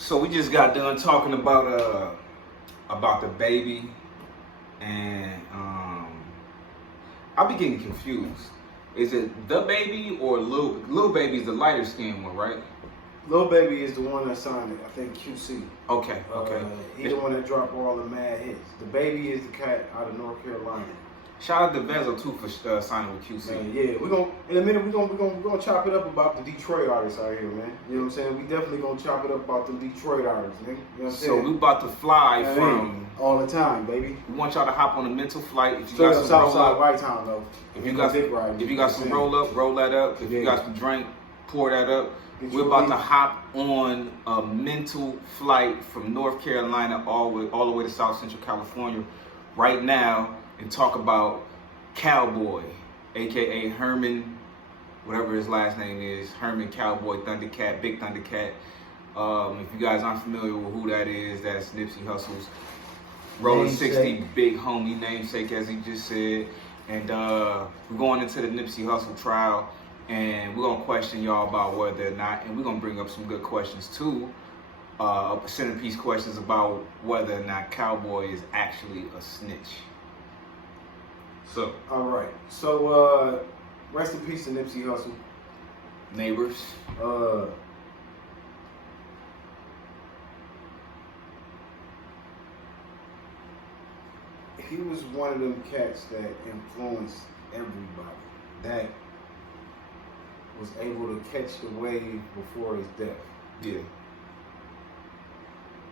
So we just got done talking about the baby, and I be getting confused. Is it the baby or Lil Baby is the lighter skinned one, right? Lil Baby is the one that signed it. I think QC. Okay. He the one that dropped all the mad hits. The baby is the cat out of North Carolina. Shout out to Vezo too for signing with QC. Man, yeah, we're gonna in a minute we're gonna chop it up about the Detroit artists out here, man. You know what I'm saying? We definitely gonna chop it up about the Detroit artists, man. You know what I'm saying? So we about to fly Man, from all the time, baby. We want y'all to hop on a mental flight. If you Straight got up some South roll Side up, White Town though. if you got some roll up, roll that up. If you got some drink, pour that up. We're about to hop on a mental flight from North Carolina all the way to South Central California right now and talk about Cowboy, aka Herman, whatever his last name is, Herman Cowboy Thundercat, Big Thundercat. If you guys aren't familiar with who that is, that's Nipsey Hussle's Rolling 60 big homie namesake, as he just said. And we're going into the Nipsey Hussle trial, and we're gonna question y'all about whether or not, and we're gonna bring up some good questions too, centerpiece questions about whether or not Cowboy is actually a snitch. So, all right. So rest in peace to Nipsey Hussle. neighbors. He was one of them cats that influenced everybody. That was able to catch the wave before his death. Yeah.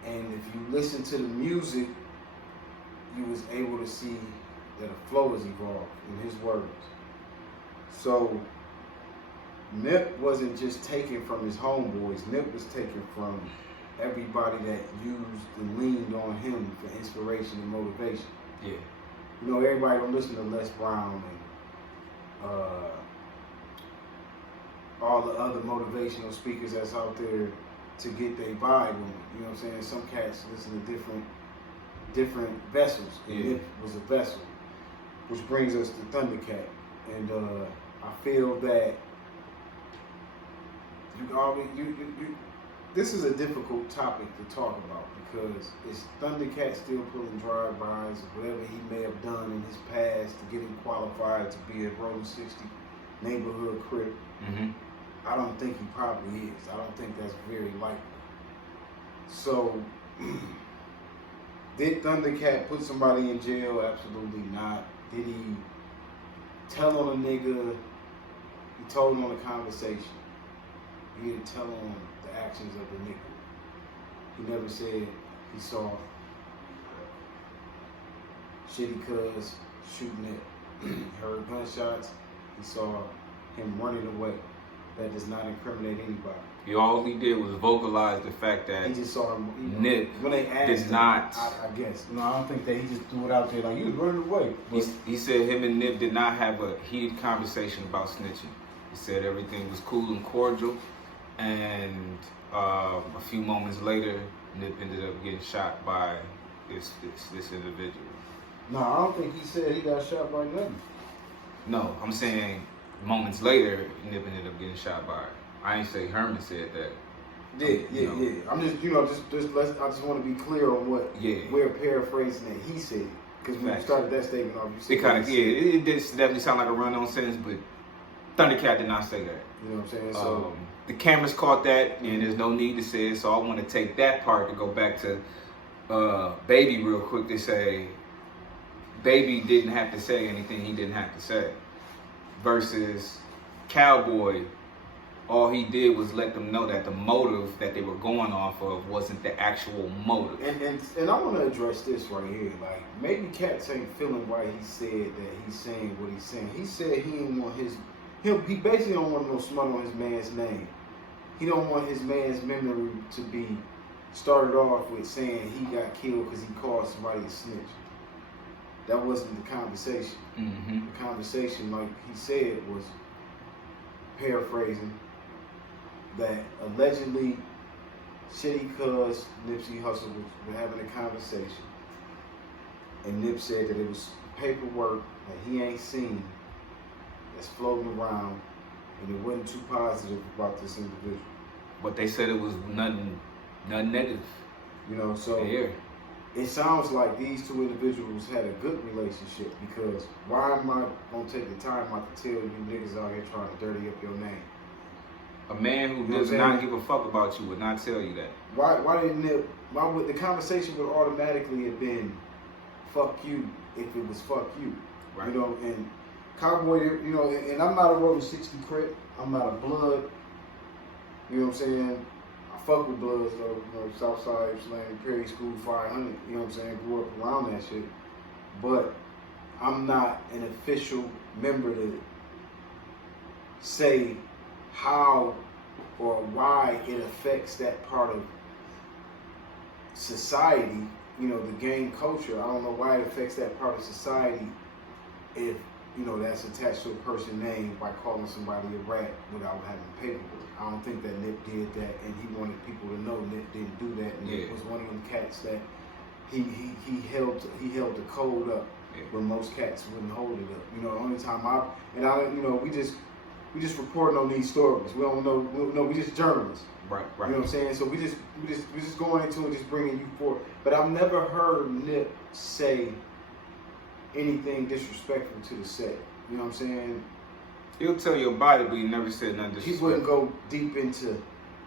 And if you listen to the music, you was able to see that a flow has evolved in his words. So Nip wasn't just taken from his homeboys. Nip was taken from everybody that used and leaned on him for inspiration and motivation. Yeah. You know, everybody don't listen to Les Brown and all the other motivational speakers that's out there to get their vibe on it. You know what I'm saying? Some cats listen to different vessels. And Nip was a vessel, which brings us to Thundercat. And I feel that this is a difficult topic to talk about because is Thundercat still pulling drive-bys or whatever he may have done in his past to get him qualified to be a Rolling 60 neighborhood crip? Mm-hmm. I don't think he probably is. I don't think that's very likely. So, did Thundercat put somebody in jail? Absolutely not. Did he tell on a nigga? He told him on a conversation. He didn't tell on the actions of the nigga. He never said he saw Shitty Cuz shooting it. He heard gunshots. He saw him running away. That does not incriminate anybody. All he did was vocalize the fact that He just saw him. Nip when they asked did him, not. I guess. No, I don't think that he just threw it out there like he was running away. He said him and Nip did not have a heated conversation about snitching. He said everything was cool and cordial, and a few moments later, Nip ended up getting shot by this individual. No, I don't think he said he got shot by nothing. No, I'm saying moments later, Nip ended up getting shot by. I ain't say Herman said that. Yeah. I'm just I just want to be clear on what we're paraphrasing that he said. Because when you started that statement off, you said it kind of it did definitely sound like a run-on sentence, but Thundercat did not say that. You know what I'm saying? So the cameras caught that, and there's no need to say it. So I want to take that part to go back to Baby real quick to say Baby didn't have to say anything he didn't have to say, versus Cowboy. All he did was let them know that the motive that they were going off of wasn't the actual motive. And I want to address this right here. Like, maybe Cats ain't feeling why he said that he's saying what he's saying. He said he didn't want he basically don't want no smut on his man's name. He don't want his man's memory to be started off with saying he got killed because he called somebody a snitch. That wasn't the conversation. Mm-hmm. The conversation, like he said, was paraphrasing that allegedly Shitty Cuz Nipsey Hussle was having a conversation, and Nip said that it was paperwork that he ain't seen that's floating around, and it wasn't too positive about this individual. But they said it was nothing Nothing negative. You know, so it sounds like these two individuals had a good relationship, because why am I gonna take the time out to tell you niggas out here trying to dirty up your name? A man who does not give a fuck about you would not tell you that. Why didn't it? Why would the conversation would automatically have been "fuck you" if it was "fuck you"? Right. You know, and Cowboy, you know, and I'm not a Rolling 60 Crip. I'm not a Blood. You know what I'm saying? I fuck with Bloods though. You know, Southside, Slam, Prairie School, 500. You know what I'm saying? Grew up around that shit. But I'm not an official member to say how or why it affects that part of society, you know, the gang culture. I don't know why it affects that part of society if, you know, that's attached to a person's name by calling somebody a rat without having paperwork. I don't think that Nip did that, and he wanted people to know Nip didn't do that. And Nip was one of them cats that he held the code up when most cats wouldn't hold it up. You know, the only time you know, we just reporting on these stories. We don't know. We just journalists. Right. You know what I'm saying? So we just going into it, just bringing you forward. But I've never heard Nip say anything disrespectful to the set. You know what I'm saying? He'll tell you about it, but he never said nothing disrespectful. He wouldn't go deep into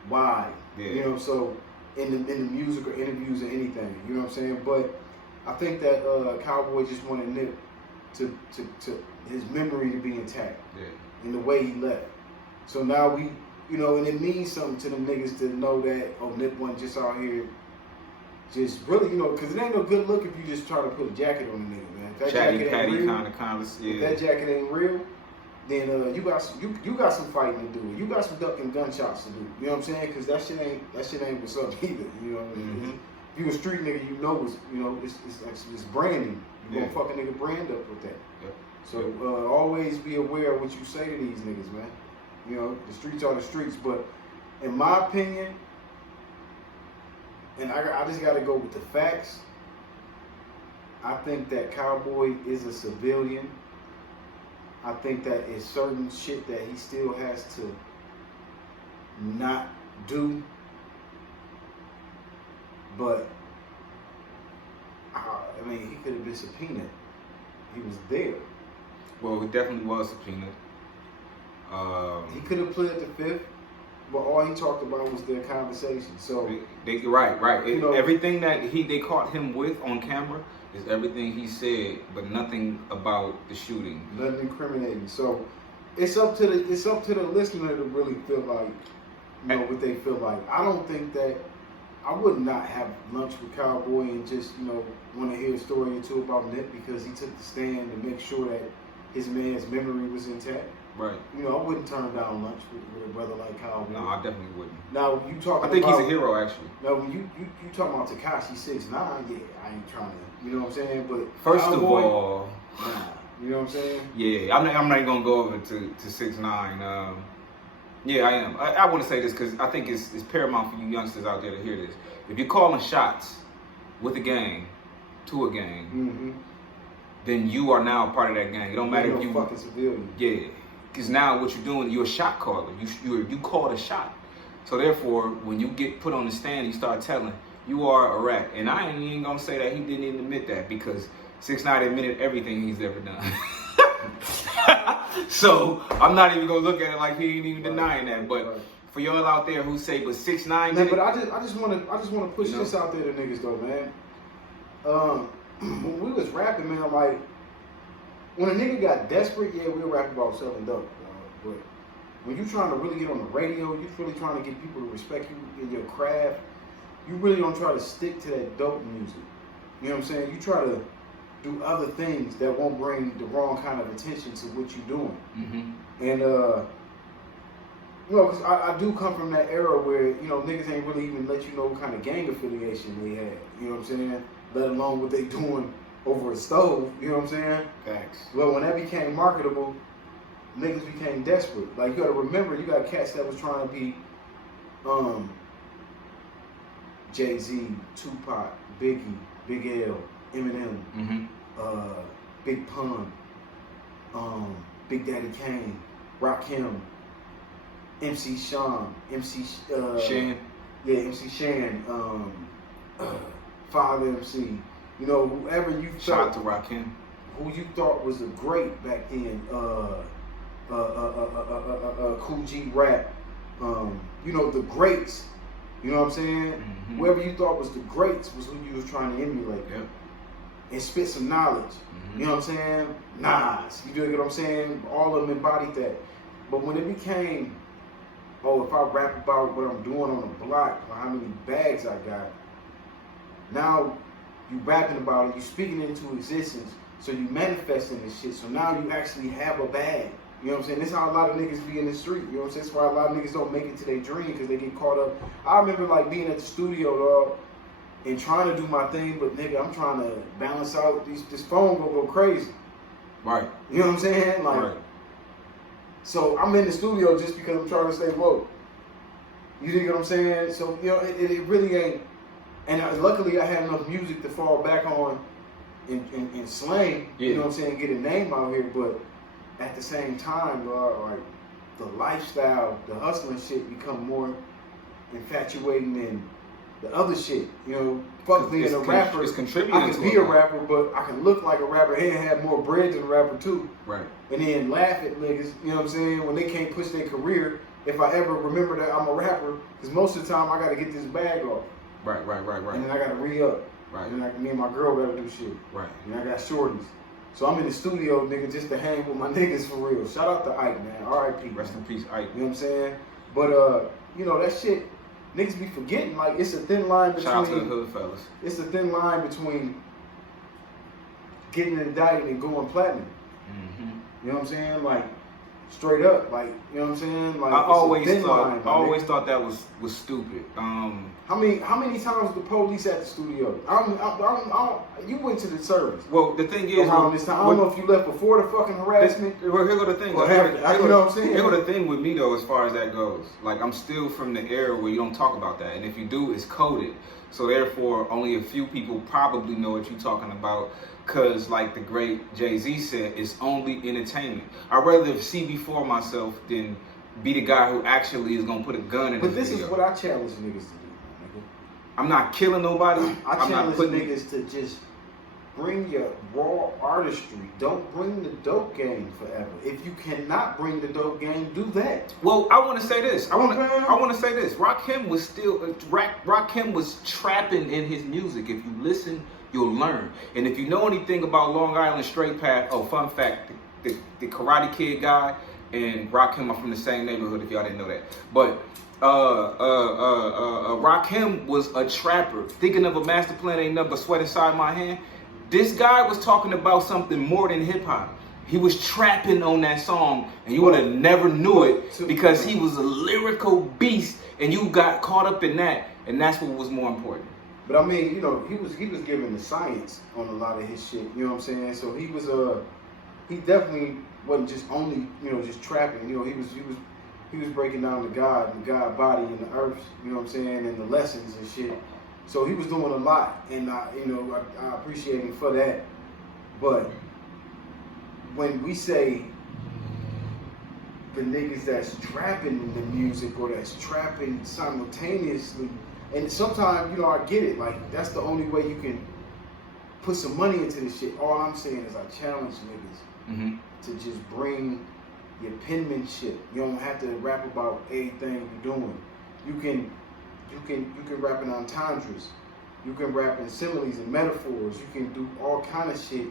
why. Yeah. You know, so in the music or interviews or anything. You know what I'm saying? But I think that Cowboy just wanted Nip to his memory to be intact. Yeah. In the way he left. So now we, you know, and it means something to them niggas to know that, oh, Nip wasn't just out here, just really, you know, because it ain't no good look if you just try to put a jacket on a nigga, man. If that jacket ain't real, if that jacket ain't real, then you got some fighting to do. You got some ducking gunshots to do. You know what I'm saying? Because that shit ain't what's up either. You know what I mean? Mm-hmm. If you a street nigga, you know it's branding. You gonna fuck a nigga brand up with that. Yep. So always be aware of what you say to these niggas, man. You know, the streets are the streets. But in my opinion, and I just got to go with the facts, I think that Cowboy is a civilian. I think that it's certain shit that he still has to not do. But, I mean, he could have been subpoenaed. He was there. Well, he definitely was subpoenaed. He could have pled the fifth, but all he talked about was their conversation. So right. You know, everything that they caught him with on camera is everything he said, but nothing about the shooting. Nothing incriminating. So it's up to the listener to really feel like, you know, what they feel like. I don't think that I would not have lunch with Cowboy and just, you know, want to hear a story or two about Nip because he took the stand to make sure that his man's memory was intact. Right. You know, I wouldn't turn down lunch with a brother like Cowboy. No, I definitely wouldn't. Now, you talking about... I think he's a hero, actually. No, when you talking about Tekashi 6ix9ine, yeah, I ain't trying to, you know what I'm saying? But first Cowboy, of all... nah, you know what I'm saying? Yeah, I'm not going to go over to 6ix9ine. Yeah, I am. I want to say this because I think it's paramount for you youngsters out there to hear this. If you're calling shots with a gang, to a gang, then you are now a part of that gang. It don't matter if you... fucking civilian. Yeah. Because now what you're doing, you're a shot caller. You called a shot. So therefore, when you get put on the stand, you start telling, you are a rat. And I ain't even going to say that he didn't even admit that because 6ix9ine admitted everything he's ever done. So I'm not even going to look at it like he ain't even denying that. But for y'all out there who say, but 6ix9ine man, but I just want to push this out there to niggas though, man. When we was rapping, man, like, when a nigga got desperate, yeah, we'll rap about selling dope. But when you trying to really get on the radio, you really trying to get people to respect you in your craft, you really don't try to stick to that dope music. You know what I'm saying? You try to do other things that won't bring the wrong kind of attention to what you're doing. And, you know, cause I do come from that era where, you know, niggas ain't really even let you know what kind of gang affiliation they had. You know what I'm saying? Let alone what they doing over a stove, you know what I'm saying? Facts. Well, when that became marketable, niggas became desperate. Like, you gotta remember, you got cats that was trying to be Jay-Z, Tupac, Biggie, Big L, Eminem, Big Pun, Big Daddy Kane, Rakim, MC Sean, MC Shan. Yeah, MC Shan, Father MC, you know, whoever you Shout out felt, to Rakim. who you thought was a great back then, Cool G Rap, you know, the greats, you know what I'm saying? Mm-hmm. Whoever you thought was the greats was who you was trying to emulate. Yep. And spit some knowledge. Mm-hmm. You know what I'm saying? Nas, you get what I'm saying? All of them embodied that. But when it became, oh, if I rap about what I'm doing on the block, or how many bags I got, now you rapping about it, you speaking it into existence, so you manifesting this shit. So now you actually have a bag. You know what I'm saying? This is how a lot of niggas be in the street. You know what I'm saying? That's why a lot of niggas don't make it to their dream because they get caught up. I remember like being at the studio, dog, and trying to do my thing, but nigga, I'm trying to balance out this phone gonna go crazy. Right. You know what I'm saying? Like, Right. so I'm in the studio just because I'm trying to stay woke. You dig what I'm saying? So, you know, it really ain't. And luckily I had enough music to fall back on in slang, Yeah. you know what I'm saying, get a name out here, but at the same time, like the lifestyle, the hustling shit become more infatuating than the other shit. You know, fuck being a rapper. It's contributing I to can be a rapper, but I can look like a rapper and have more bread than a rapper too. Right. And then laugh at niggas, you know what I'm saying, when they can't push their career. If I ever remember that I'm a rapper, because most of the time I gotta get this bag off. Right. And then I gotta re-up. Right. And then me and my girl gotta do shit. Right. And I got shorties. So I'm in the studio, nigga, just to hang with my niggas for real. Shout out to Ike, man. R.I.P. Rest in peace, Ike. You know what I'm saying? But, you know, that shit, niggas be forgetting. Like, it's a thin line between... Shout out to the hood fellas. It's a thin line between getting indicted and going platinum. Mm-hmm. You know what I'm saying? Like, straight up. Like, you know what I'm saying? Like, I always it's a thin line, my nigga. thought that was stupid. How many times was the police at the studio? You went to the service. Well, the thing is, Around this time. I don't know if you left before the fucking harassment. Well, here go the thing. Or Here after. You know what I'm saying? go the thing with me though, as far as that goes. Like, I'm still from the era where you don't talk about that, and if you do, it's coded. So therefore, only a few people probably know what you're talking about. Cause, like the great Jay-Z said, it's only entertainment. I'd rather see before myself than be the guy who actually is gonna put a gun in But his this video. is what I challenge niggas to do, nigga. I'm not killing nobody. I I'm not challenge putting niggas to just bring your raw artistry. Don't bring the dope game forever. If you cannot bring the dope game, do that. Well, I want to say this. I want Okay. to say this. Rakim was still Rakim was trapping in his music. If you listen, you'll learn. And if you know anything about Long Island Straight Path, oh, fun fact, the Karate Kid guy and Rakim are from the same neighborhood. If y'all didn't know that, but Rakim was a trapper. Thinking of a master plan ain't nothing but sweat inside my hand. This guy was talking about something more than hip hop. He was trapping on that song, and you would have never knew it because he was a lyrical beast, and you got caught up in that, and that's what was more important. But I mean, you know, he was giving the science on a lot of his shit. You know what I'm saying? So he definitely wasn't just only, you know, just trapping. You know, he was breaking down the God body and the earth. You know what I'm saying? And the lessons and shit. So he was doing a lot, and I appreciate him for that. But when we say the niggas that's trapping the music or that's trapping simultaneously, and sometimes, you know, I get it. Like, that's the only way you can put some money into this shit. All I'm saying is I challenge niggas to just bring your penmanship. You don't have to rap about everything you're doing. You can rap in entendres. You can rap in similes and metaphors. You can do all kind of shit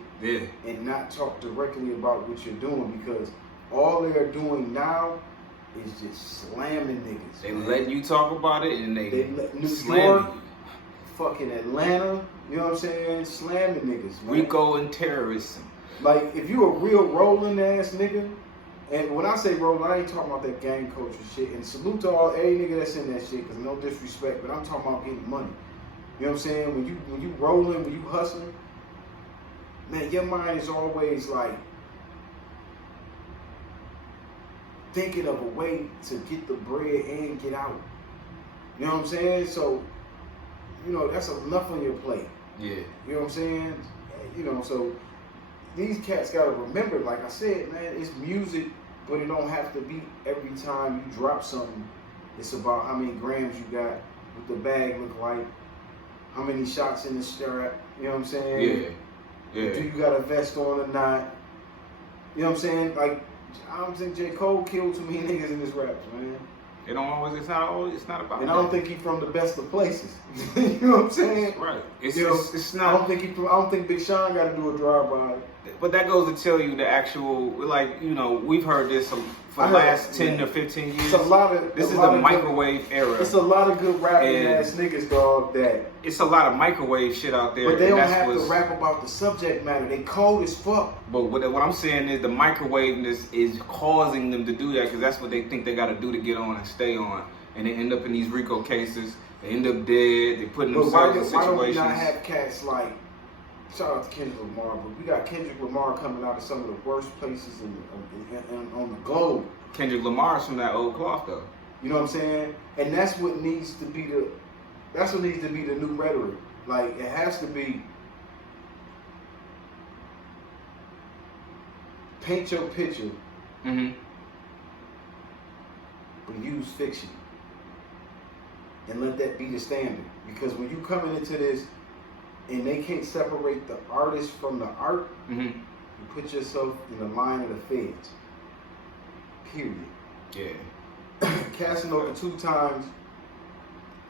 and not talk directly about what you're doing, because all they're doing now is just slamming niggas. They letting you talk about it, and they New slamming York, you. fucking Atlanta, you know what I'm saying? Slamming niggas, man. Rico and terrorism. Like, if you a real rolling ass nigga, and when I say rolling, I ain't talking about that gang culture shit. And salute to every nigga that's in that shit, because no disrespect, but I'm talking about getting money. You know what I'm saying? When you rolling, when you hustling, man, your mind is always like thinking of a way to get the bread and get out. You know what I'm saying? So, you know, that's enough on your plate. Yeah. You know what I'm saying? You know, so these cats gotta remember, like I said, man, it's music, but it don't have to be every time you drop something. It's about how many grams you got, what the bag look like, how many shots in the strap, you know what I'm saying? Yeah. Do you got a vest on or not? You know what I'm saying? Like, I don't think J. Cole killed too many niggas in his raps, man. It don't always. It's not always. It's not about. And I don't think he's from the best of places. You know what I'm saying? Right. It's I not. don't think Big Sean got to do a drive-by. But that goes to tell you the actual, like, you know, we've heard this for the last 10 to 15 years. It's a lot of. This is the microwave era. It's a lot of good rapping ass niggas, dog. That it's a lot of microwave shit out there. but they don't have to rap about the subject matter. They cold as fuck. But what I'm saying is the microwaveness is causing them to do that because that's what they think they got to do to get on and stay on, and they end up in these RICO cases. They end up dead. They putting themselves in situations. Why don't we not have cats like? Shout out to Kendrick Lamar, but we got Kendrick Lamar coming out of some of the worst places on the globe. Kendrick Lamar's from that old cloth, though. You know what I'm saying? And that's what needs to be the new rhetoric. Like, it has to be paint your picture, Mm-hmm. but use fiction, and let that be the standard. Because when you coming into this and they can't separate the artist from the art, Mm-hmm. you put yourself in the line of the feds. Period. Yeah. Casanova 2 times,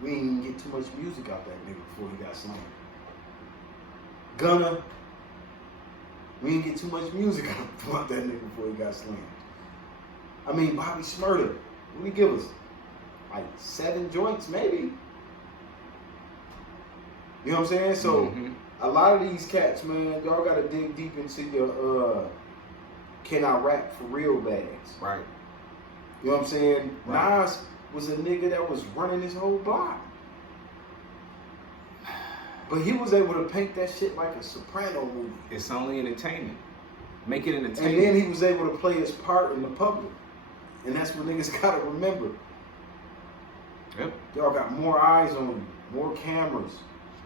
we didn't even get too much music out that nigga before he got slammed. Gunna, we didn't get too much music out that nigga before he got slammed. I mean, Bobby Shmurda, what did he give us? Like 7 joints, maybe? You know what I'm saying? So, a lot of these cats, man, y'all gotta dig deep into your, can I rap for real bags? Right. You know what I'm saying? Right. Nas was a nigga that was running his whole block. But he was able to paint that shit like a Soprano movie. It's only entertainment. Make it entertainment. And then he was able to play his part in the public. And that's what niggas gotta remember. Yep. Y'all got more eyes on you, more cameras,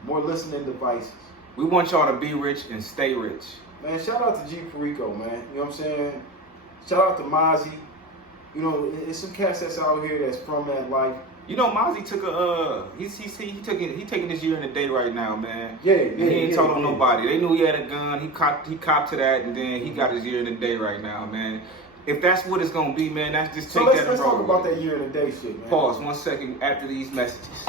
more listening devices. We want y'all to be rich and stay rich. Man, shout out to G Perico, man. You know what I'm saying? Shout out to Mozzie. You know, it's some cats that's out here that's from that life. You know, Mozzie took he taking his year in the day right now, man. Yeah, and he ain't told on nobody. They knew he had a gun. He copped to that, and then he got his year in the day right now, man. If that's what it's gonna be, man, that's just take that and roll. Let's talk about that year in the day shit, man. Pause 1 second after these messages.